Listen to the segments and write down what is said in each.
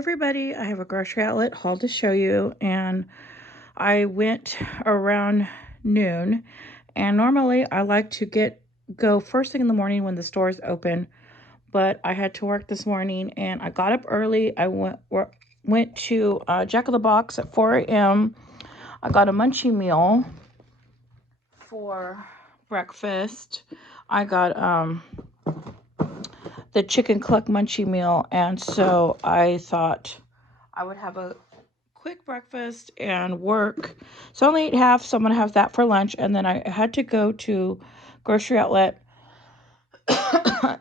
everybody, I have a grocery outlet haul to show you, and I went around noon, and normally I like to go first thing in the morning when the stores open, but I had to work this morning and I got up early. I went to Jack in the Box at 4 a.m. I got a munchie meal for breakfast. I got the chicken cluck munchie meal, and so I thought I would have a quick breakfast and work. So I only ate half, so I'm gonna have that for lunch, and then I had to go to grocery outlet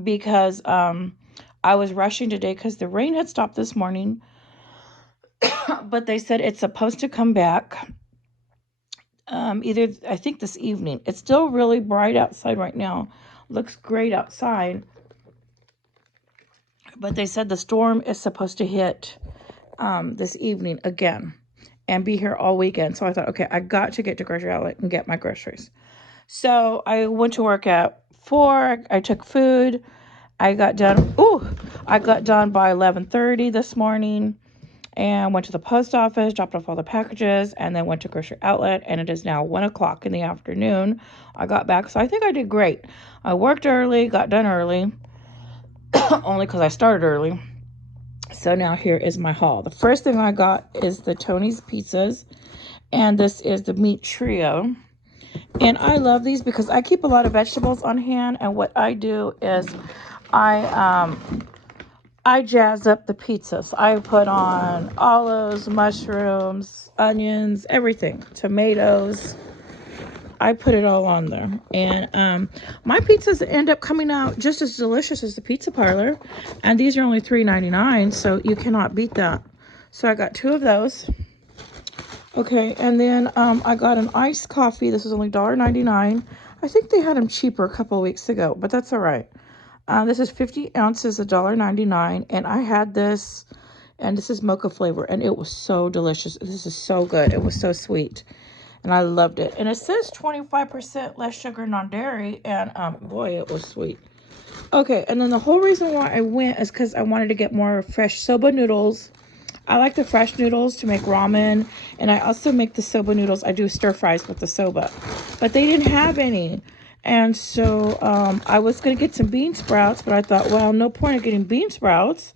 because I was rushing today because the rain had stopped this morning, but they said it's supposed to come back either, I think, this evening. It's still really bright outside right now, looks great outside, but they said the storm is supposed to hit this evening again and be here all weekend. So I thought, okay, I got to get to grocery outlet and get my groceries. So I went to work at 4. I took food. I got done by 11:30 this morning and went to the post office, dropped off all the packages, and then went to grocery outlet, and it is now 1 o'clock in the afternoon. I got back, so I think I did great. I worked early, got done early, only because I started early. So now here is my haul. The first thing I got is the Tony's pizzas, and this is the meat trio. And I love these because I keep a lot of vegetables on hand, and what I do is I jazz up the pizzas. I put on olives, mushrooms, onions, everything, tomatoes. I put it all on there, and my pizzas end up coming out just as delicious as the pizza parlor, and these are only $3.99, so you cannot beat that. So I got 2 of those. Okay, and then I got an iced coffee. This is only $1.99. I think they had them cheaper a couple of weeks ago, but that's all right. This is 50 ounces, $1.99, and I had this, and this is mocha flavor, and it was so delicious. This is so good. It was so sweet, and I loved it. And it says 25% less sugar, non-dairy, and boy, it was sweet. Okay, and then the whole reason why I went is because I wanted to get more fresh soba noodles. I like the fresh noodles to make ramen, and I also make the soba noodles. I do stir fries with the soba, but they didn't have any. And so I was going to get some bean sprouts, but I thought, well, no point in getting bean sprouts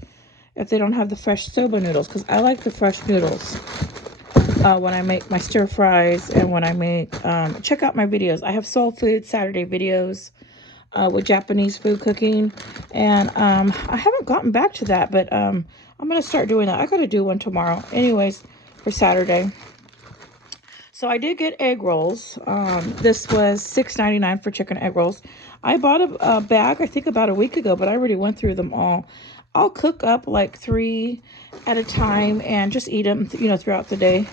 if they don't have the fresh soba noodles, because I like the fresh noodles when I make my stir fries and when I make, check out my videos. I have soul food Saturday videos with Japanese food cooking, and I haven't gotten back to that, but I'm going to start doing that. I got to do one tomorrow anyways for Saturday. So I did get egg rolls. This was $6.99 for chicken egg rolls. I bought a bag, I think about a week ago, but I already went through them all. I'll cook up like 3 at a time and just eat them, throughout the day.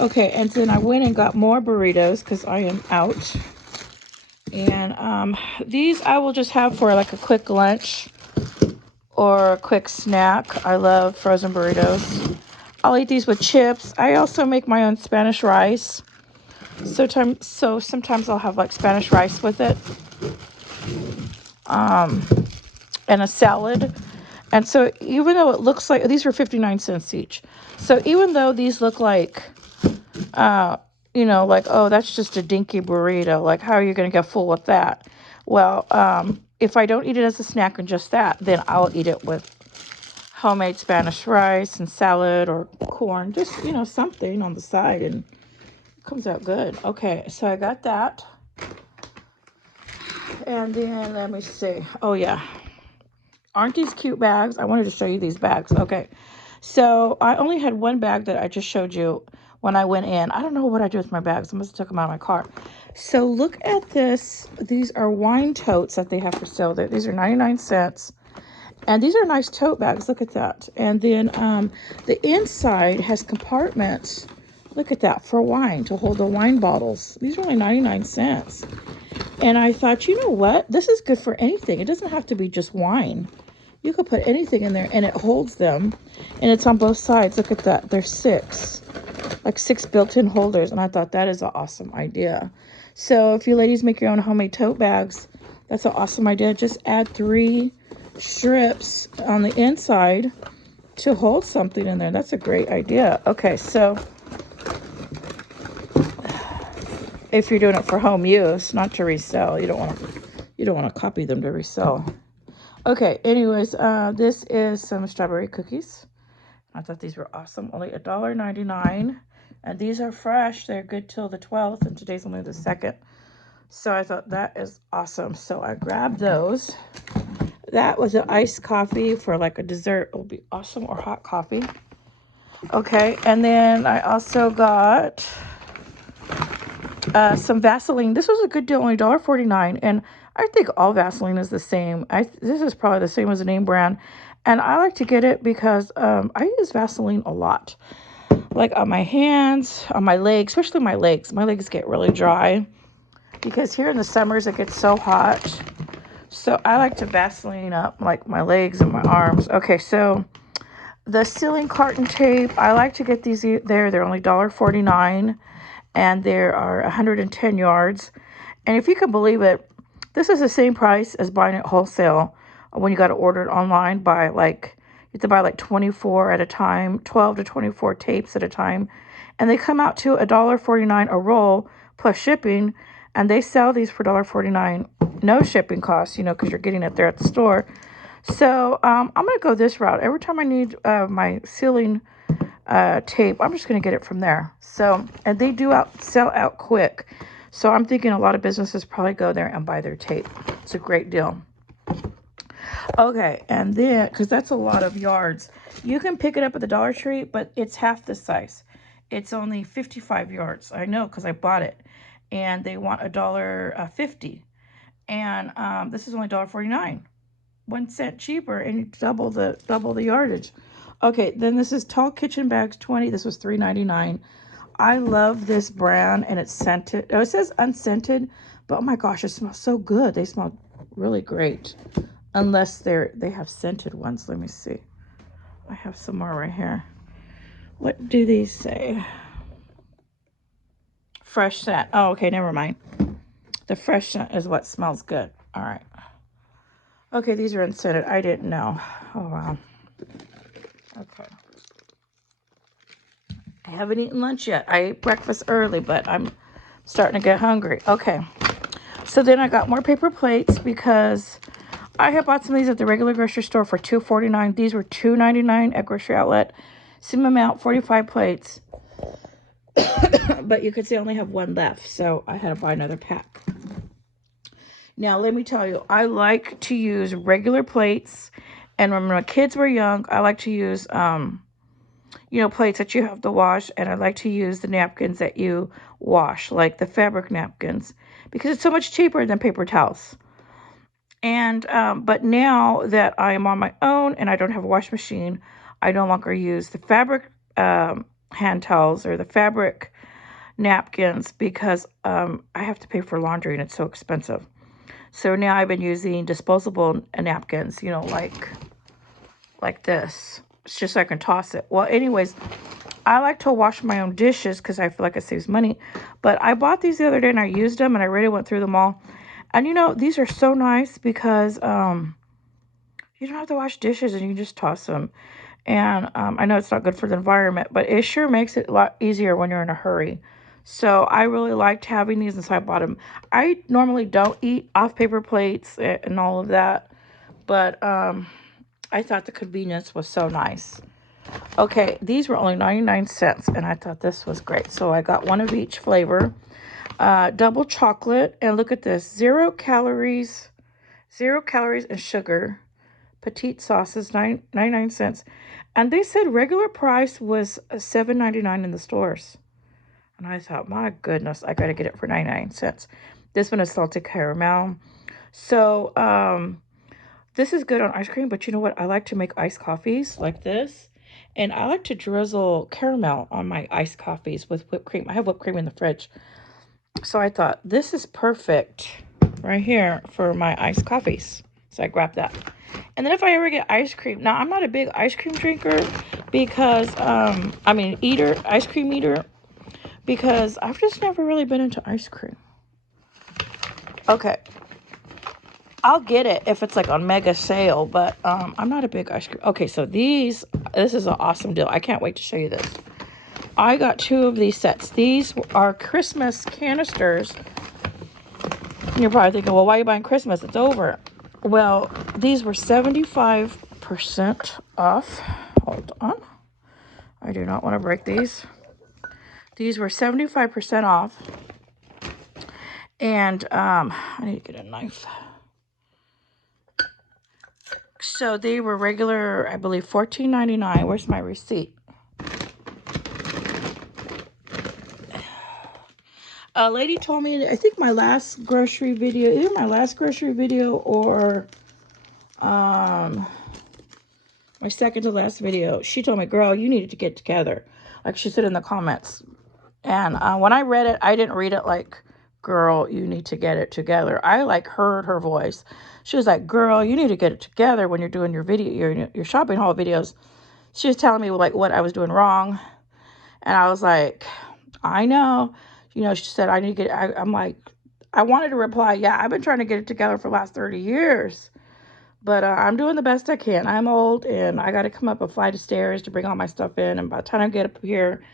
Okay, and then I went and got more burritos because I am out. And these I will just have for like a quick lunch or a quick snack. I love frozen burritos. I'll eat these with chips. I also make my own Spanish rice. So sometimes I'll have like Spanish rice with it. And a salad. And so even though it looks like, these were 59 cents each. So even though these look like, like, oh, that's just a dinky burrito. Like, how are you going to get full with that? Well, if I don't eat it as a snack and just that, then I'll eat it with homemade Spanish rice and salad or corn. Just, something on the side, and it comes out good. Okay, so I got that. And then, let me see. Oh, yeah. Aren't these cute bags? I wanted to show you these bags. Okay, so I only had one bag that I just showed you when I went in. I don't know what I did with my bags. I must have took them out of my car. So look at this. These are wine totes that they have for sale there. These are 99 cents. And these are nice tote bags. Look at that. And then the inside has compartments. Look at that, for wine, to hold the wine bottles. These are only 99 cents. And I thought, you know what? This is good for anything. It doesn't have to be just wine. You could put anything in there, and it holds them. And it's on both sides. Look at that. There's 6. Like 6 built-in holders. And I thought that is an awesome idea. So if you ladies make your own homemade tote bags, that's an awesome idea. Just add 3 strips on the inside to hold something in there. That's a great idea. Okay, so if you're doing it for home use, not to resell, you don't want to copy them to resell. Okay, anyways, this is some strawberry cookies. I thought these were awesome. Only $1.99, and these are fresh. They're good till the 12th, and today's only the 2nd. So I thought that is awesome. So I grabbed those. That was an iced coffee for like a dessert. It will be awesome, or hot coffee. Okay, and then I also got some Vaseline. This was a good deal, only $1.49, and I think all Vaseline is the same. This is probably the same as the name brand, and I like to get it because I use Vaseline a lot, like on my hands, on my legs, especially my legs. My legs get really dry because here in the summers it gets so hot. So I like to Vaseline up like my legs and my arms. Okay, so the ceiling carton tape, I like to get these there. They're only $1.49, and there are 110 yards. And if you can believe it, this is the same price as buying it wholesale when you got to order it online by like, you have to buy like 24 at a time, 12 to 24 tapes at a time. And they come out to $1.49 a roll plus shipping. And they sell these for $1.49, no shipping costs, because you're getting it there at the store. So I'm going to go this route. Every time I need my ceiling tape, I'm just going to get it from there. So, and they do sell out quick. So I'm thinking a lot of businesses probably go there and buy their tape. It's a great deal. Okay, and then, because that's a lot of yards, you can pick it up at the Dollar Tree, but it's half the size. It's only 55 yards. I know because I bought it. And they want $1.50. And this is only $1.49. 1 cent cheaper, and you double the yardage. Okay, then this is tall kitchen bags 20. This was $3.99. I love this brand, and it's scented. Oh, it says unscented, but oh my gosh, it smells so good. They smell really great, unless they have scented ones. Let me see. I have some more right here. What do these say? Fresh scent. Oh, okay, never mind. The fresh scent is what smells good. All right. Okay, these are unscented. I didn't know. Oh, wow. Okay. I haven't eaten lunch yet. I ate breakfast early, but I'm starting to get hungry. Okay. So then I got more paper plates because I had bought some of these at the regular grocery store for $2.49. These were $2.99 at Grocery Outlet. Same amount, 45 plates. But you could see I only have one left, so I had to buy another pack. Now, let me tell you, I like to use regular plates. And when my kids were young, I like to use, plates that you have to wash. And I like to use the napkins that you wash, like the fabric napkins, because it's so much cheaper than paper towels. And, but now that I am on my own and I don't have a wash machine, I no longer use the fabric hand towels or the fabric napkins because I have to pay for laundry and it's so expensive. So now I've been using disposable napkins, like this. It's just so I can toss it. Well, anyways, I like to wash my own dishes because I feel like it saves money. But I bought these the other day and I used them and I really went through them all. And these are so nice because you don't have to wash dishes and you can just toss them. And I know it's not good for the environment, but it sure makes it a lot easier when you're in a hurry. So I really liked having these, and so I bought them. I normally don't eat off paper plates and all of that, but I thought the convenience was so nice. Okay, these were only 99 cents, and I thought this was great. So I got one of each flavor. Double chocolate, and look at this. 0 calories and sugar. Petite sauces, 99 cents. And they said regular price was $7.99 in the stores. And I thought, my goodness, I got to get it for 99 cents. This one is salted caramel. So, this is good on ice cream, but you know what? I like to make iced coffees like this. And I like to drizzle caramel on my iced coffees with whipped cream. I have whipped cream in the fridge. So I thought, this is perfect right here for my iced coffees. So I grabbed that. And then if I ever get ice cream, now I'm not a big ice cream drinker because, ice cream eater, because I've just never really been into ice cream. Okay. I'll get it if it's like on mega sale, but I'm not a big ice cream. Okay, so this is an awesome deal. I can't wait to show you this. I got 2 of these sets. These are Christmas canisters. You're probably thinking, well, why are you buying Christmas? It's over. Well, these were 75% off. Hold on. I do not want to break these. These were 75% off. And I need to get a knife. So they were regular, I believe, $14.99. Where's my receipt? A lady told me, I think my last grocery video, either my last grocery video or my second to last video, she told me, girl, you needed to get together. Like she said in the comments. And when I read it, I didn't read it like, girl, you need to get it together. I like heard her voice. She was like, girl, you need to get it together when you're doing your video, your shopping haul videos. She was telling me like what I was doing wrong. And I was like, I know. You know, she said, I need to get, I'm like, I wanted to reply, yeah, I've been trying to get it together for the last 30 years. But I'm doing the best I can. I'm old and I got to come up a flight of stairs to bring all my stuff in. And by the time I get up here,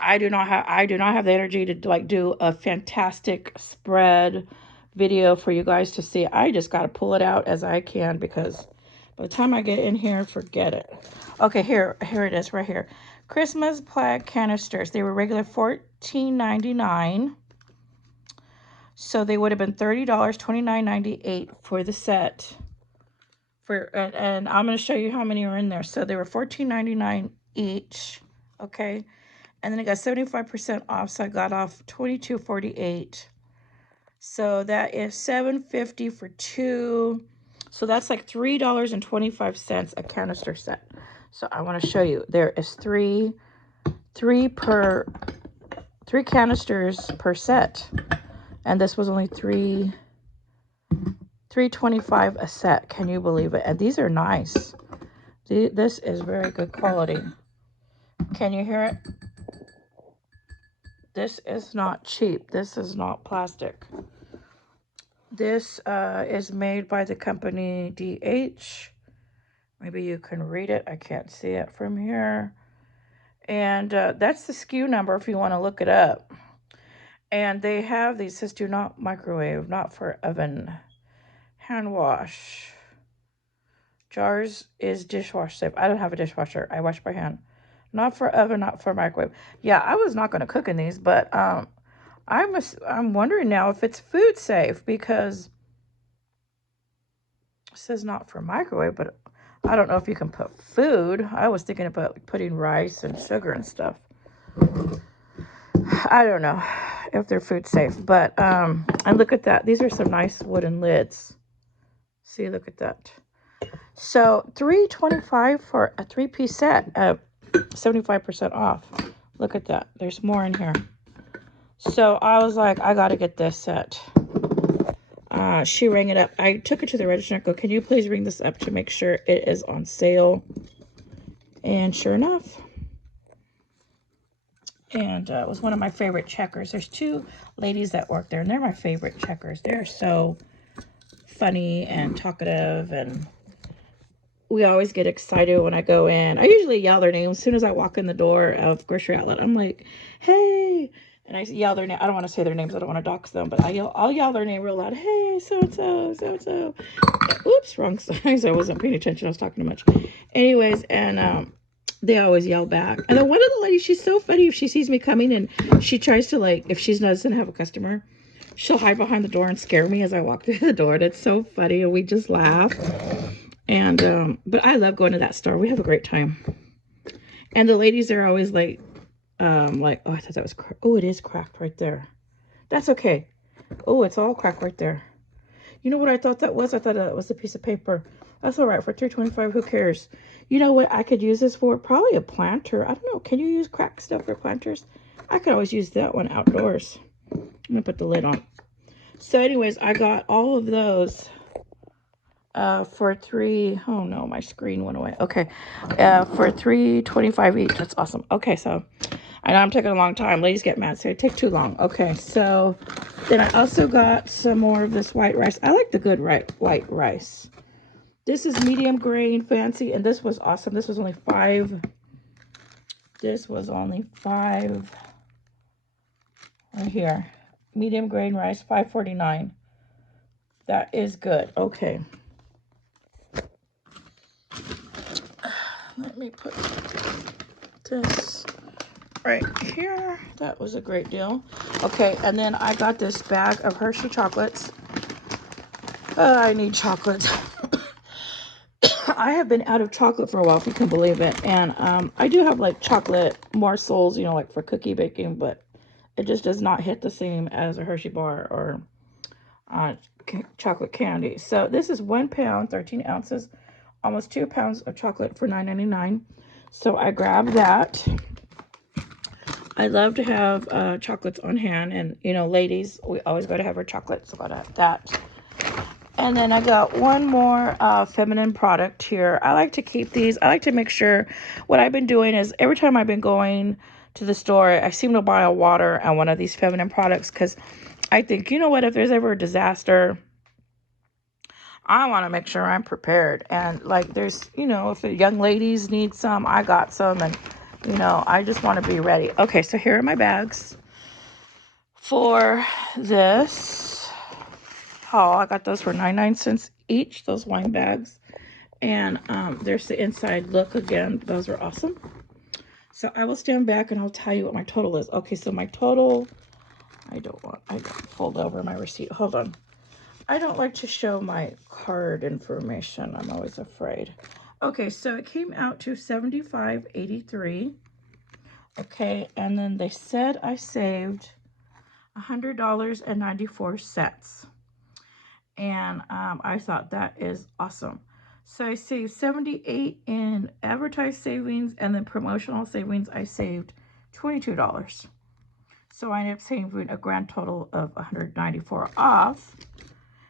I do not have the energy to like do a fantastic spread video for you guys to see. I just got to pull it out as I can because by the time I get in here, forget it. Okay, here it is right here. Christmas plaid canisters. They were regular $14.99. So they would have been $30, $29.98 for the set. And I'm going to show you how many are in there. So they were $14.99 each. Okay. And then I got 75% off. So I got off $22.48. So that is $7.50 for 2. So that's like $3.25 a canister set. So I want to show you. There is three canisters per set. And this was only $3.25 a set. Can you believe it? And these are nice. This is very good quality. Can you hear it? This is not cheap. This is not plastic. This is made by the company DH. Maybe you can read it. I can't see it from here. And that's the SKU number if you want to look it up. And they have these, says do not microwave, not for oven. Hand wash. Jars is dishwasher safe. I don't have a dishwasher. I wash by hand. Not for oven, not for microwave. Yeah, I was not going to cook in these, but I'm wondering now if it's food safe because it says not for microwave, but I don't know if you can put food. I was thinking about putting rice and sugar and stuff. I don't know if they're food safe, but and look at that. These are some nice wooden lids. See, look at that. So $3.25 for a 3-piece set, 75% off. Look at that. There's more in here. So I was like, I got to get this set. She rang it up. I took it to the register and I go, can you please ring this up to make sure it is on sale? And sure enough. And it was one of my favorite checkers. There's 2 ladies that work there, and they're my favorite checkers. They're so funny and talkative, and we always get excited when I go in. I usually yell their name as soon as I walk in the door of grocery outlet. I'm like, hey, and I yell their name. I don't want to say their names. I don't want to dox them, but I'll yell their name real loud. Hey, so-and-so, so-and-so. Oops, wrong size. I wasn't paying attention. I was talking too much. Anyways, and they always yell back. And then one of the ladies, she's so funny. If she sees me coming and she tries to, like, if she doesn't have a customer, she'll hide behind the door and scare me as I walk through the door. And it's so funny. And we just laugh. And, but I love going to that store. We have a great time. And the ladies are always like, oh, I thought that was, oh, it is cracked right there. That's okay. Oh, it's all cracked right there. You know what I thought that was? I thought that was a piece of paper. That's all right. For $3.25, who cares? You know what I could use this for? Probably a planter. I don't know. Can you use cracked stuff for planters? I could always use that one outdoors. I'm going to put the lid on. So anyways, I got all of those for oh no, my screen went away. Okay. For $3.25 each. That's awesome. Okay, so I know I'm taking a long time. Ladies get mad, so it take too long. Okay, so Then I also got some more of this white rice. I like the good white rice. This is medium grain fancy, and this was awesome. This was only $5. This was only $5 right here. Medium grain rice, $5.49. That is good. Okay. Let me put this right here. That was a great deal. Okay, and then I got this bag of Hershey chocolates. I need chocolate. I have been out of chocolate for a while, if you can believe it. And I do have like chocolate morsels, you know, like for cookie baking, but it just does not hit the same as a Hershey bar or chocolate candy. So this is 1 pound, 13 ounces, almost 2 pounds of chocolate for $9.99. So I grabbed that. I love to have chocolates on hand, and you know, ladies, we always got to have our chocolates. So I got that. And then I got one more feminine product here. I like to keep these. I like to make sure. What I've been doing is every time I've been going to the store, I seem to buy a water and one of these feminine products, because I think, you know what, if there's ever a disaster, I want to make sure I'm prepared. And like, there's, you know, if the young ladies need some, I got some, and you know, I just want to be ready. Okay, so here are my bags for this haul. I got those for 99 cents each, those wine bags. And there's the inside look again. Those are awesome. So I will stand back and I'll tell you what my total is. Okay, so my total, I don't fold over my receipt. Hold on. I don't like to show my card information. I'm always afraid. Okay, so it came out to $75.83. Okay, and then they said I saved $100.94. And I thought that is awesome. So I saved $78 in advertised savings, and then promotional savings, I saved $22. So I ended up saving a grand total of $194 off.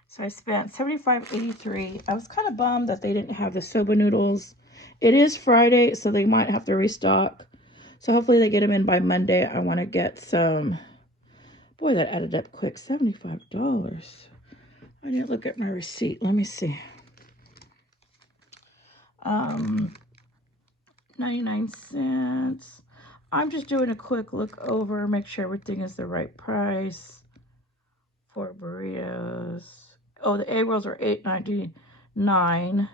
So I spent $75.83. I was kind of bummed that they didn't have the soba noodles. It is Friday, so they might have to restock. So hopefully they get them in by Monday. I want to get some. Boy, that added up quick. $75. I didn't look at my receipt. Let me see. 99 cents. I'm just doing a quick look over, make sure everything is the right price. 4 burritos. Oh, the egg rolls are $8.99.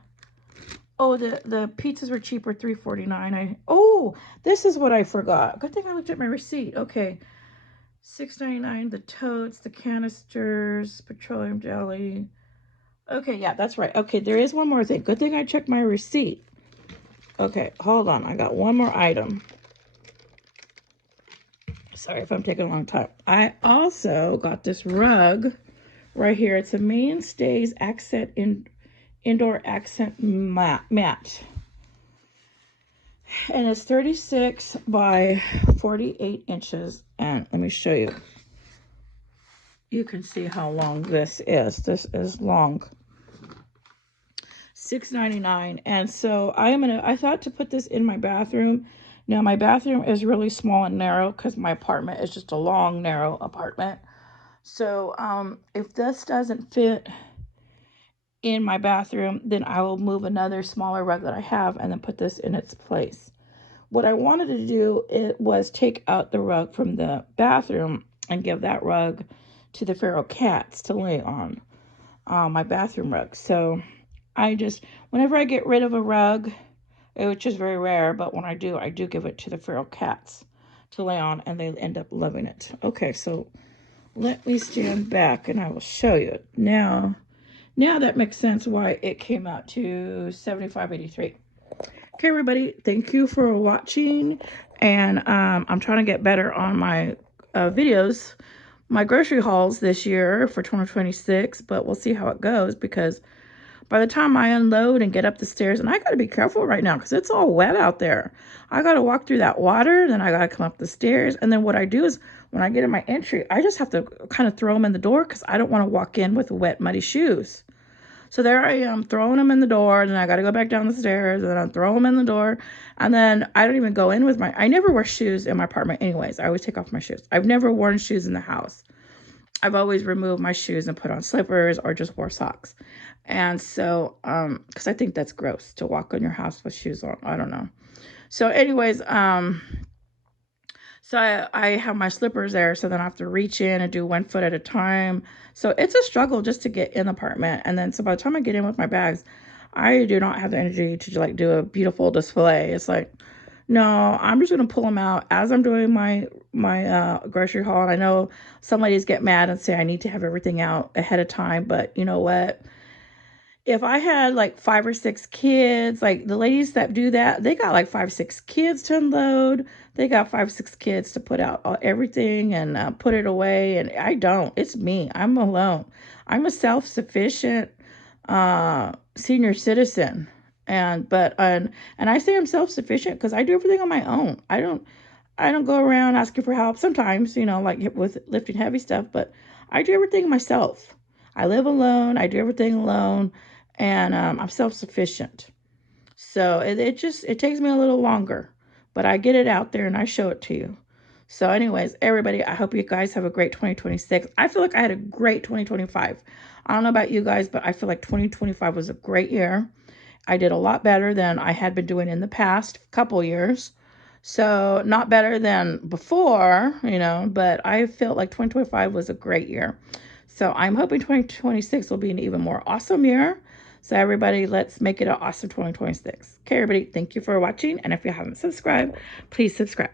Oh, the pizzas were cheaper, $3.49. Oh, this is what I forgot. Good thing I looked at my receipt. Okay. $6.99, the totes, the canisters, petroleum jelly. Okay, yeah, that's right. Okay, there is one more thing. Good thing I checked my receipt. Okay, hold on. I got one more item. Sorry if I'm taking a long time. I also got this rug right here. It's a Mainstays accent indoor accent mat. And it's 36 by 48 inches. And let me show you. You can see how long this is. This is long. $6.99. And so I thought to put this in my bathroom. Now my bathroom is really small and narrow because my apartment is just a long, narrow apartment. So if this doesn't fit in my bathroom, then I will move another smaller rug that I have and then put this in its place. What I wanted to do was take out the rug from the bathroom and give that rug to the feral cats to lay on my bathroom rug. So whenever I get rid of a rug, which is very rare, but when I do give it to the feral cats to lay on, and they end up loving it. Okay, so let me stand back and I will show you. Now that makes sense why it came out to $75.83. Okay, everybody, thank you for watching, and I'm trying to get better on my videos, my grocery hauls this year for 2026, but we'll see how it goes, because by the time I unload and get up the stairs, and I got to be careful right now because it's all wet out there. I got to walk through that water, then I got to come up the stairs, and then what I do is when I get in my entry, I just have to kind of throw them in the door because I don't want to walk in with wet, muddy shoes. So there I am throwing them in the door, and then I got to go back down the stairs, and then I throw them in the door, and then I don't even go in with I never wear shoes in my apartment anyways. I always take off my shoes. I've never worn shoes in the house. I've always removed my shoes and put on slippers or just wore socks. And so, because I think that's gross to walk in your house with shoes on. I don't know. So, anyways, so I have my slippers there, so then I have to reach in and do 1 foot at a time. So it's a struggle just to get in the apartment. And then so by the time I get in with my bags, I do not have the energy to like do a beautiful display. It's like, no, I'm just gonna pull them out as I'm doing my grocery haul. And I know some ladies get mad and say I need to have everything out ahead of time, but you know what? If I had like 5 or 6 kids, like the ladies that do that, they got like 5, 6 kids to unload. They got 5, 6 kids to put out everything and put it away. And I don't. It's me. I'm alone. I'm a self-sufficient senior citizen. And I say I'm self-sufficient because I do everything on my own. I don't go around asking for help sometimes, like with lifting heavy stuff, but I do everything myself. I live alone. I do everything alone, and I'm self-sufficient. So it takes me a little longer, but I get it out there and I show it to you. So anyways, everybody, I hope you guys have a great 2026. I feel like I had a great 2025. I don't know about you guys, but I feel like 2025 was a great year. I did a lot better than I had been doing in the past couple years. So not better than before, but I felt like 2025 was a great year. So I'm hoping 2026 will be an even more awesome year. So everybody, let's make it an awesome 2026. Okay, everybody, thank you for watching. And if you haven't subscribed, please subscribe.